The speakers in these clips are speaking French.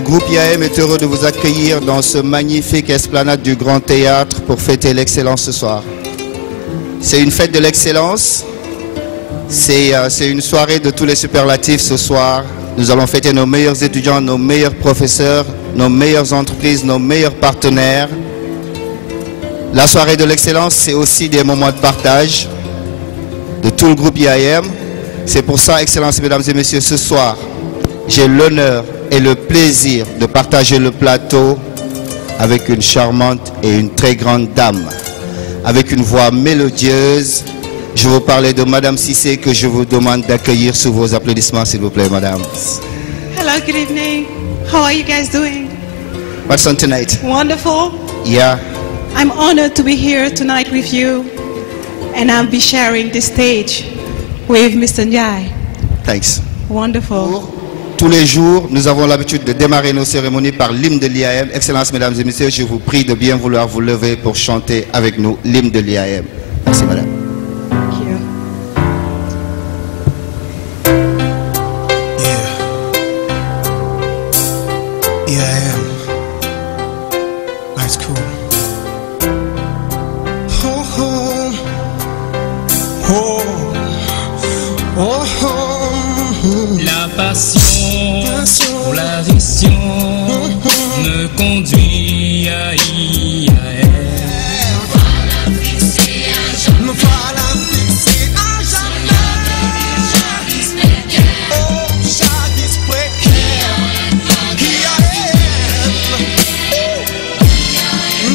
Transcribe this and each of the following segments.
Le groupe IAM est heureux de vous accueillir dans ce magnifique esplanade du Grand Théâtre pour fêter l'excellence ce soir. C'est une fête de l'excellence. C'est une soirée de tous les superlatifs ce soir. Nous allons fêter nos meilleurs étudiants, nos meilleurs professeurs, nos meilleures entreprises, nos meilleurs partenaires. La soirée de l'excellence, c'est aussi des moments de partage de tout le groupe IAM. C'est pour ça, Excellences, Mesdames et Messieurs, ce soir, j'ai l'honneur et le plaisir de partager le plateau avec une charmante et une très grande dame. Avec une voix mélodieuse, je vais vous parler de Madame Cissé que je vous demande d'accueillir sous vos applaudissements, s'il vous plaît, Madame. Hello, good evening. How are you guys doing? What's on tonight? Wonderful. Yeah. I'm honored to be here tonight with you, and I'll be sharing the stage with Mr. Ndiaye. Thanks. Wonderful. Tous les jours, nous avons l'habitude de démarrer nos cérémonies par l'hymne de l'IAM. Excellences, Mesdames et Messieurs, je vous prie de bien vouloir vous lever pour chanter avec nous l'hymne de l'IAM. Merci, Madame. Thank you. IAM. That's cool. Oh, oh, oh, oh, oh. La passion pour la vision me conduit à IAM. Me voilà fixé à jamais. Oh, jadis précaire. IAM. Oh,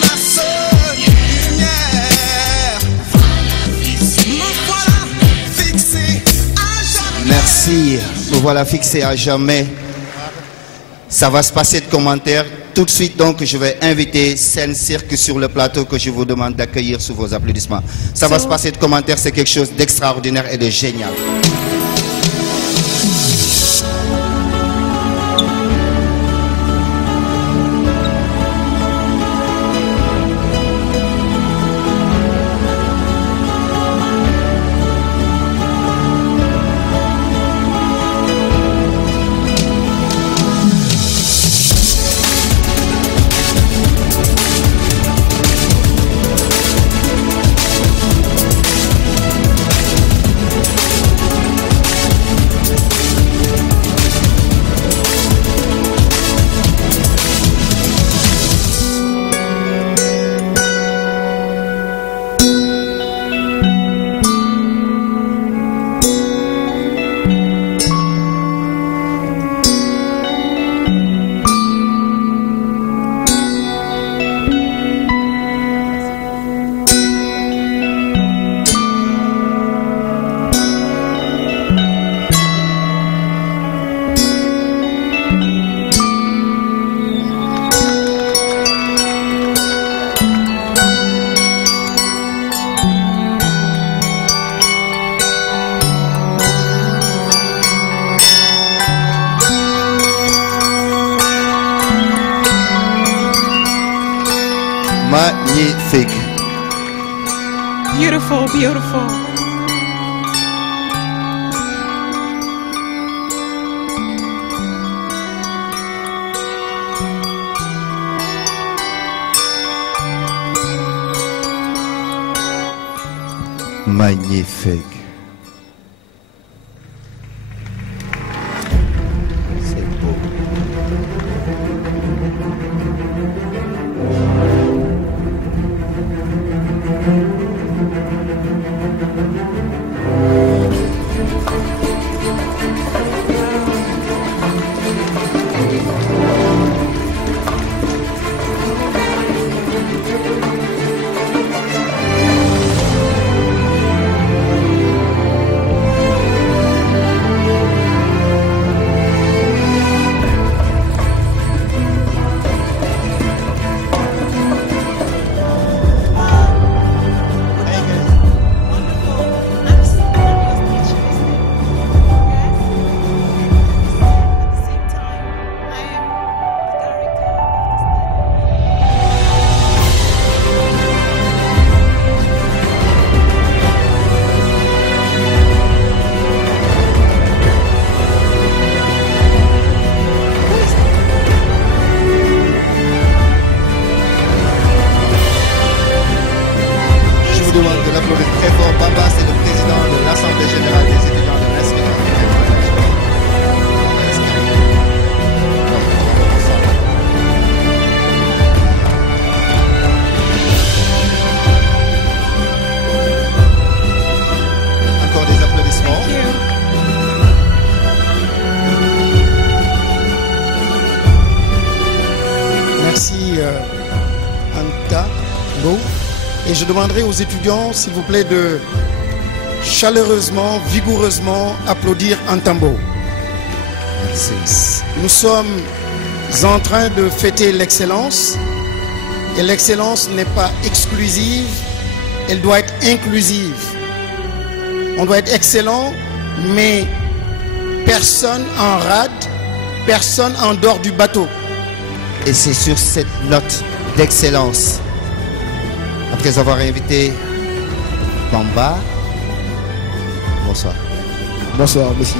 ma seule lumière. Me voilà fixé à jamais. Merci. Me voilà fixé à jamais. Ça va se passer de commentaires. Tout de suite, donc, je vais inviter Scène Cirque sur le plateau que je vous demande d'accueillir sous vos applaudissements. Ça va se passer de commentaires. C'est quelque chose d'extraordinaire et de génial. Magnifique. Beautiful, beautiful. Magnifique. C'est beau. Victor Ngo. Et je demanderai aux étudiants, s'il vous plaît, de chaleureusement, vigoureusement applaudir en tambour. Merci. Nous sommes en train de fêter l'excellence. Et l'excellence n'est pas exclusive, elle doit être inclusive. On doit être excellent, mais personne en rade, personne en dehors du bateau. Et c'est sur cette note d'excellence, après avoir invité Bamba, bonsoir. Bonsoir, monsieur.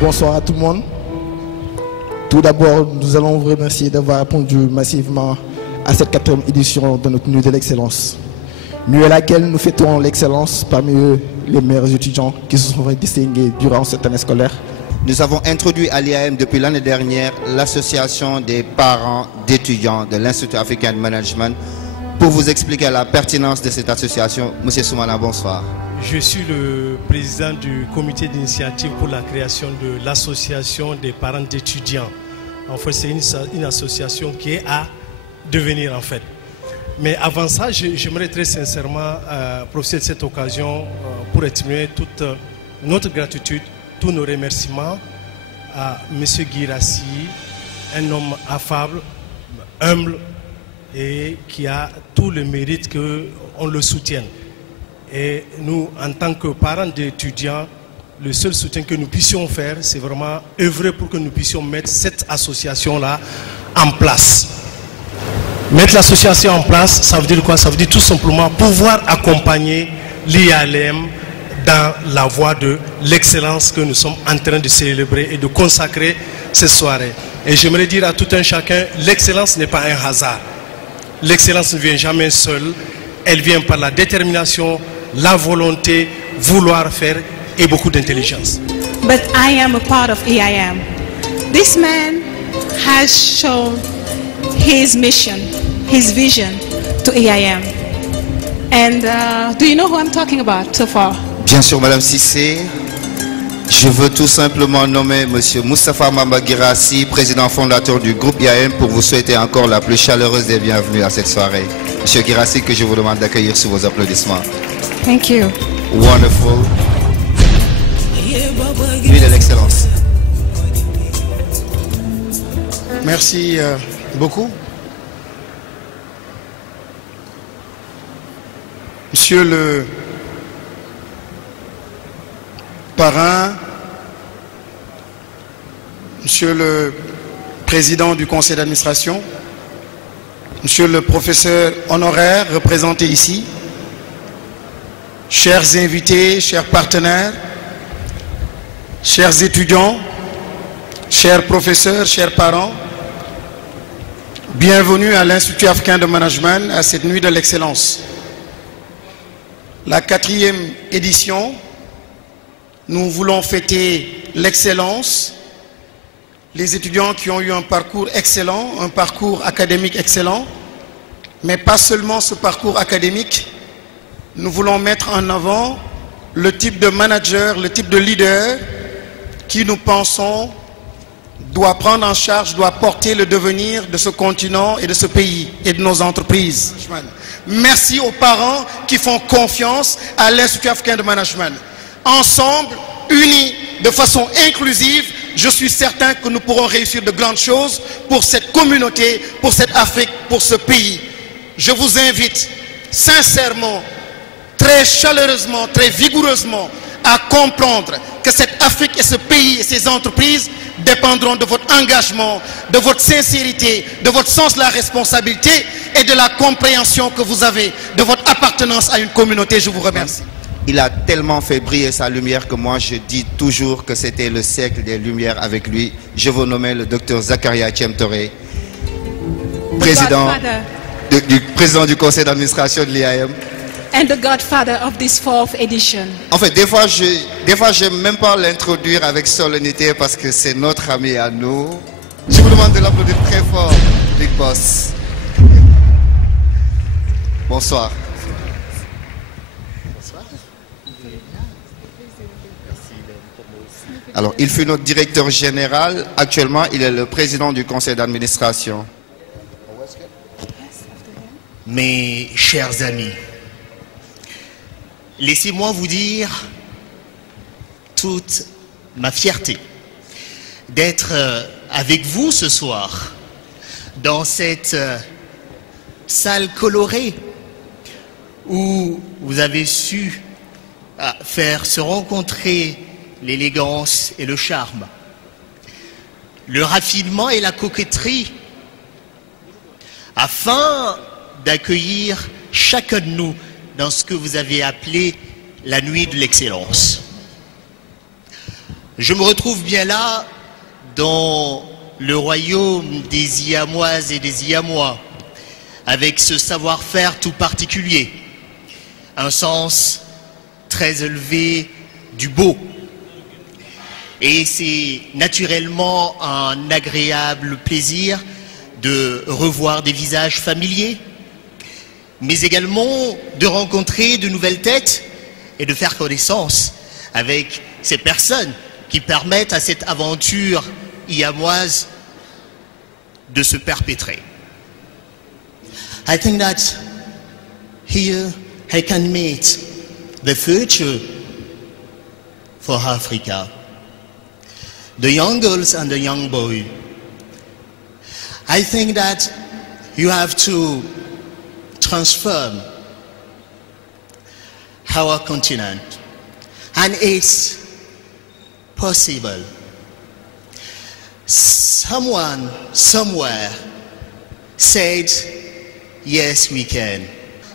Bonsoir à tout le monde. Tout d'abord, nous allons vous remercier d'avoir répondu massivement à cette 4e édition de notre Nuit de l'Excellence. Nuit à laquelle nous fêtons l'excellence parmi eux, les meilleurs étudiants qui se sont distingués durant cette année scolaire. Nous avons introduit à l'IAM depuis l'année dernière l'association des parents d'étudiants de l'Institut africain de management. Pour vous expliquer la pertinence de cette association, Monsieur Soumana, bonsoir. Je suis le président du comité d'initiative pour la création de l'association des parents d'étudiants. En fait, c'est une association qui est à devenir en fait. Mais avant ça, j'aimerais très sincèrement profiter de cette occasion pour exprimer toute notre gratitude, tous nos remerciements à M. Guirassy, un homme affable, humble et qui a tout le mérite qu'on le soutienne. Et nous, en tant que parents d'étudiants, le seul soutien que nous puissions faire, c'est vraiment œuvrer pour que nous puissions mettre cette association-là en place. Mettre l'association en place, ça veut dire quoi? Ça veut dire tout simplement pouvoir accompagner l'IALM dans la voie de l'excellence que nous sommes en train de célébrer et de consacrer cette soirée. Et j'aimerais dire à tout un chacun, l'excellence n'est pas un hasard. L'excellence ne vient jamais seule, elle vient par la détermination, la volonté, vouloir faire et beaucoup d'intelligence. But I am a part of EIM. This man has shown his mission, his vision to EIM. And do you know who I'm talking about so far? Bien sûr, Madame Cissé. Je veux tout simplement nommer Monsieur Moustapha Mamba Guirassy, président fondateur du groupe IAM, pour vous souhaiter encore la plus chaleureuse des bienvenues à cette soirée. Monsieur Guirassy, que je vous demande d'accueillir sous vos applaudissements. Thank you. Wonderful. Nuit de l'excellence. Merci beaucoup. Monsieur le parrain, Monsieur le président du conseil d'administration, Monsieur le professeur honoraire représenté ici, chers invités, chers partenaires, chers étudiants, chers professeurs, chers parents, bienvenue à l'Institut africain de management, à cette nuit de l'excellence. La 4e édition, nous voulons fêter l'excellence, les étudiants qui ont eu un parcours excellent, un parcours académique excellent, mais pas seulement ce parcours académique. Nous voulons mettre en avant le type de manager, le type de leader qui, nous pensons, doit prendre en charge, doit porter le devenir de ce continent et de ce pays et de nos entreprises. Merci aux parents qui font confiance à l'Institut africain de management. Ensemble, unis, de façon inclusive, je suis certain que nous pourrons réussir de grandes choses pour cette communauté, pour cette Afrique, pour ce pays. Je vous invite sincèrement, très chaleureusement, très vigoureusement à comprendre que cette Afrique et ce pays et ces entreprises dépendront de votre engagement, de votre sincérité, de votre sens de la responsabilité et de la compréhension que vous avez de votre appartenance à une communauté. Je vous remercie. Il a tellement fait briller sa lumière que moi je dis toujours que c'était le siècle des lumières avec lui. Je vous nomme le docteur Zakaria Tchemtoré, président du conseil d'administration de l'IAM. And the godfather of this 4th edition. En fait, des fois, je n'aime même pas l'introduire avec solennité parce que c'est notre ami à nous. Je vous demande de l'applaudir très fort, Big Boss. Bonsoir. Alors, il fut notre directeur général. Actuellement, il est le président du conseil d'administration. Mes chers amis, laissez-moi vous dire toute ma fierté d'être avec vous ce soir dans cette salle colorée où vous avez su faire se rencontrer l'élégance et le charme, le raffinement et la coquetterie, afin d'accueillir chacun de nous dans ce que vous avez appelé la nuit de l'excellence. Je me retrouve bien là dans le royaume des Iamoises et des Iamois, avec ce savoir-faire tout particulier, un sens très élevé du beau. Et c'est naturellement un agréable plaisir de revoir des visages familiers, mais également de rencontrer de nouvelles têtes et de faire connaissance avec ces personnes qui permettent à cette aventure iamoise de se perpétrer. I think that here I can meet the future for Africa, the young girls and the young boys. I think that you have to transform our continent, and it's possible. Someone somewhere said, yes, we can.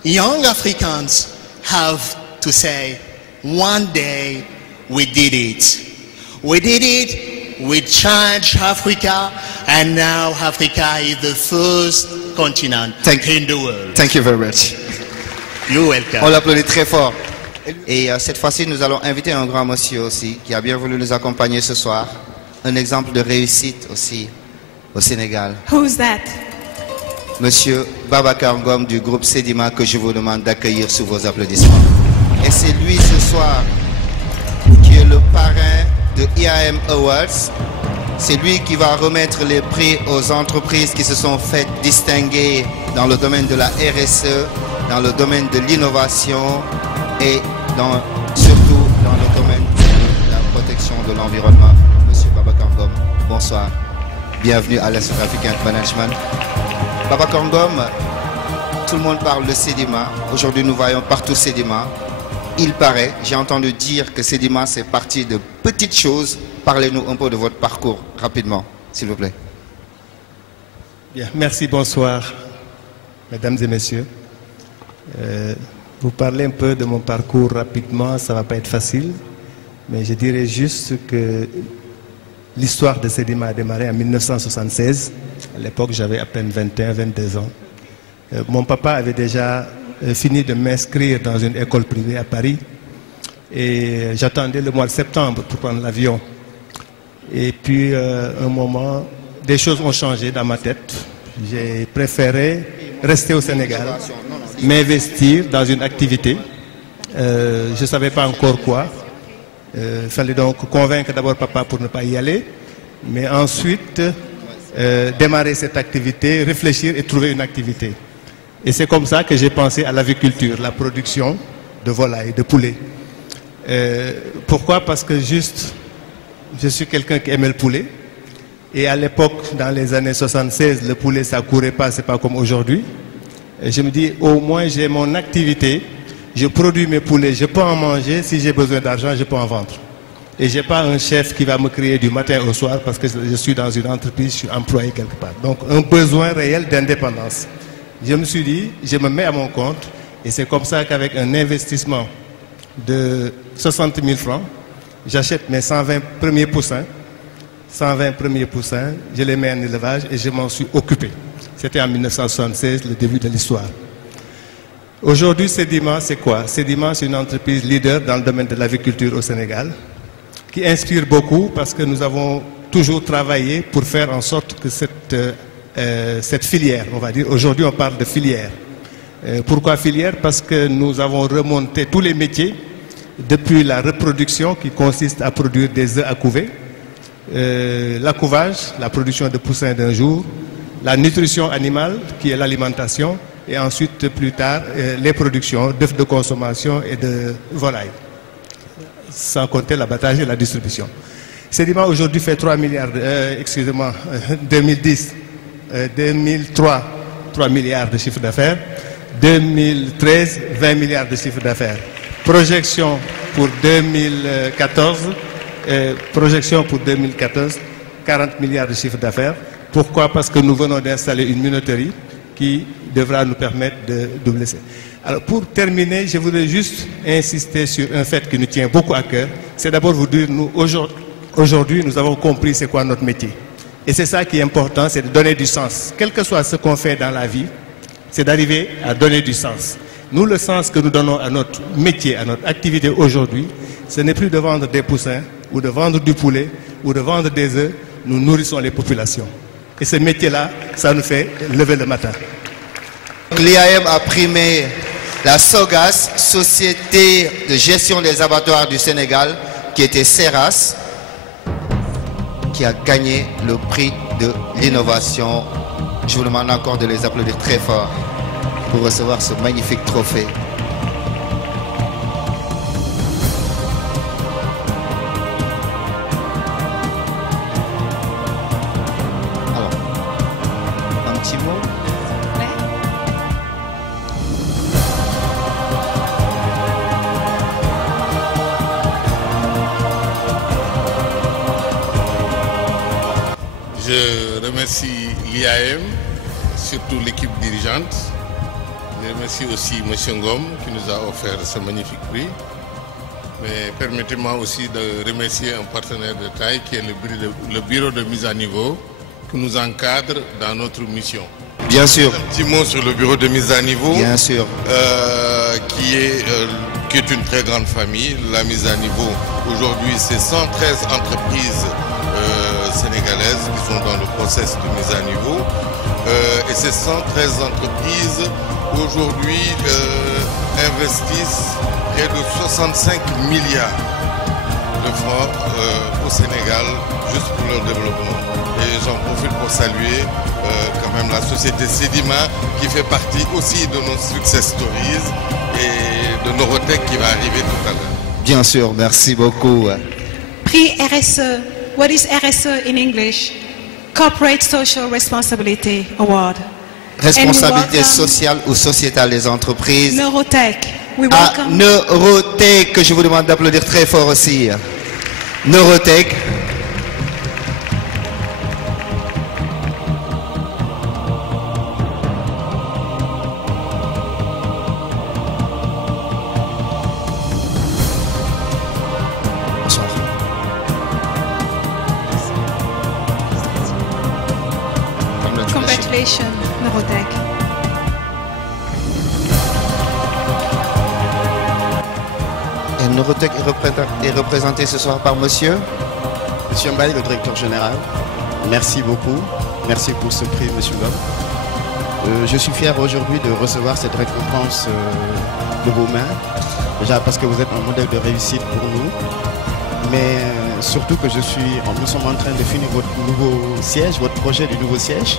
Young Africans have to say, one day we did it. We did it, we changed Africa, and now Africa is the first continent in the world. Thank you very much. You're welcome. On l'applaudit très fort. Et cette fois-ci, nous allons inviter un grand monsieur aussi qui a bien voulu nous accompagner ce soir. Un exemple de réussite aussi au Sénégal. Who's that? Monsieur Babacar Ngom du groupe Sedima, que je vous demande d'accueillir sous vos applaudissements. Et c'est lui ce soir qui est le parrain de IAM Awards. C'est lui qui va remettre les prix aux entreprises qui se sont faites distinguer dans le domaine de la RSE, dans le domaine de l'innovation et surtout dans le domaine de la protection de l'environnement. Monsieur Babacar Ngom, bonsoir. Bienvenue à l'Institut Africain de Management. Babacar Ngom, tout le monde parle de Sedima. Aujourd'hui, nous voyons partout Sedima. Il paraît, j'ai entendu dire que Sedima, c'est parti de petites choses. Parlez-nous un peu de votre parcours, rapidement, s'il vous plaît. Bien, merci, bonsoir, mesdames et messieurs. Vous parlez un peu de mon parcours rapidement, ça ne va pas être facile, mais je dirais juste que l'histoire de Sedima a démarré en 1976. À l'époque, j'avais à peine 21, 22 ans. Mon papa avait déjà fini de m'inscrire dans une école privée à Paris et j'attendais le mois de septembre pour prendre l'avion. Et puis, un moment, des choses ont changé dans ma tête. J'ai préféré rester au Sénégal, m'investir dans une activité. Je ne savais pas encore quoi. Il fallait donc convaincre d'abord papa pour ne pas y aller, mais ensuite démarrer cette activité, réfléchir et trouver une activité. Et c'est comme ça que j'ai pensé à l'aviculture, la production de volailles, de poulets. Pourquoi? Parce que juste, je suis quelqu'un qui aimait le poulet. Et à l'époque, dans les années 76, le poulet, ça ne courait pas, c'est pas comme aujourd'hui. Je me dis, au moins j'ai mon activité, je produis mes poulets, je peux en manger, si j'ai besoin d'argent, je peux en vendre. Et je n'ai pas un chef qui va me crier du matin au soir parce que je suis dans une entreprise, je suis employé quelque part. Donc un besoin réel d'indépendance. Je me suis dit, je me mets à mon compte et c'est comme ça qu'avec un investissement de 60 000 francs, j'achète mes 120 premiers poussins. 120 premiers poussins, je les mets en élevage et je m'en suis occupé. C'était en 1976, le début de l'histoire. Aujourd'hui, Sedima, c'est quoi? Sedima, c'est une entreprise leader dans le domaine de l'aviculture au Sénégal, qui inspire beaucoup parce que nous avons toujours travaillé pour faire en sorte que cette filière, on va dire, aujourd'hui on parle de filière. Pourquoi filière? Parce que nous avons remonté tous les métiers, depuis la reproduction qui consiste à produire des œufs à couver, l'accouvage, la production de poussins d'un jour, la nutrition animale, qui est l'alimentation, et ensuite, plus tard, les productions d'œufs de consommation et de volailles, sans compter l'abattage et la distribution. Sedima aujourd'hui fait 3 milliards, 2003, 3 milliards de chiffre d'affaires, 2013, 20 milliards de chiffre d'affaires. Projection pour 2014, 40 milliards de chiffre d'affaires. Pourquoi? Parce que nous venons d'installer une minoterie qui devra nous permettre de doubler ça. Alors pour terminer, je voudrais juste insister sur un fait qui nous tient beaucoup à cœur. C'est d'abord vous dire, nous aujourd'hui, nous avons compris c'est quoi notre métier. Et c'est ça qui est important, c'est de donner du sens. Quel que soit ce qu'on fait dans la vie, c'est d'arriver à donner du sens. Nous, le sens que nous donnons à notre métier, à notre activité aujourd'hui, ce n'est plus de vendre des poussins, ou de vendre du poulet, ou de vendre des œufs. Nous nourrissons les populations. Et ce métier-là, ça nous fait lever le matin. L'IAM a primé la SOGAS, Société de gestion des abattoirs du Sénégal, qui était Seras, qui a gagné le prix de l'innovation. Je vous demande encore de les applaudir très fort pour recevoir ce magnifique trophée. Alors, un petit mot. Je remercie l'IAM, surtout l'équipe dirigeante. Je remercie aussi M. Ngom qui nous a offert ce magnifique prix. Mais permettez-moi aussi de remercier un partenaire de taille qui est le bureau de mise à niveau qui nous encadre dans notre mission. Bien sûr. Un petit mot sur le bureau de mise à niveau. Bien sûr. Qui est une très grande famille. La mise à niveau, aujourd'hui, c'est 113 entreprises sénégalaises qui sont dans le processus de mise à niveau. Et ces 113 entreprises, aujourd'hui, investissent près de 65 milliards de francs au Sénégal, juste pour leur développement. Et j'en profite pour saluer quand même la société Sedima, qui fait partie aussi de nos success stories et de Norotech qui va arriver tout à l'heure. Bien sûr, merci beaucoup. Prix RSE. What is RSE in English? Corporate Social Responsibility Award. Responsabilité sociale ou sociétale des entreprises. Norotech. We À welcome. Norotech, que je vous demande d'applaudir très fort aussi. Norotech. Bonsoir. Congratulations, Norotech. Et Norotech est représenté ce soir par monsieur. Monsieur Mbaye, le directeur général, merci beaucoup. Merci pour ce prix, monsieur Ngom. Je suis fier aujourd'hui de recevoir cette récompense de vos mains. Déjà parce que vous êtes un modèle de réussite pour nous. Mais surtout que nous sommes en train de finir votre nouveau siège, votre projet du nouveau siège,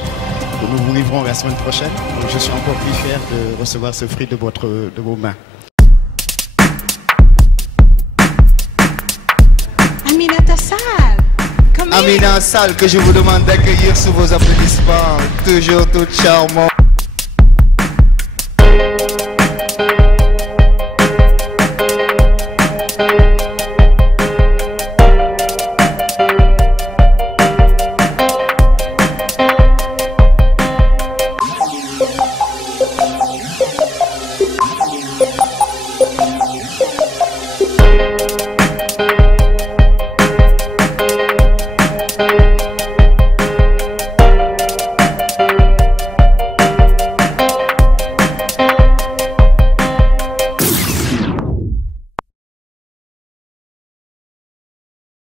que nous vous livrons la semaine prochaine. Donc je suis encore plus fier de recevoir ce fruit de vos mains. Aminata Sall. Come here. Amina Sall, que je vous demande d'accueillir sous vos applaudissements, toujours toute charmante.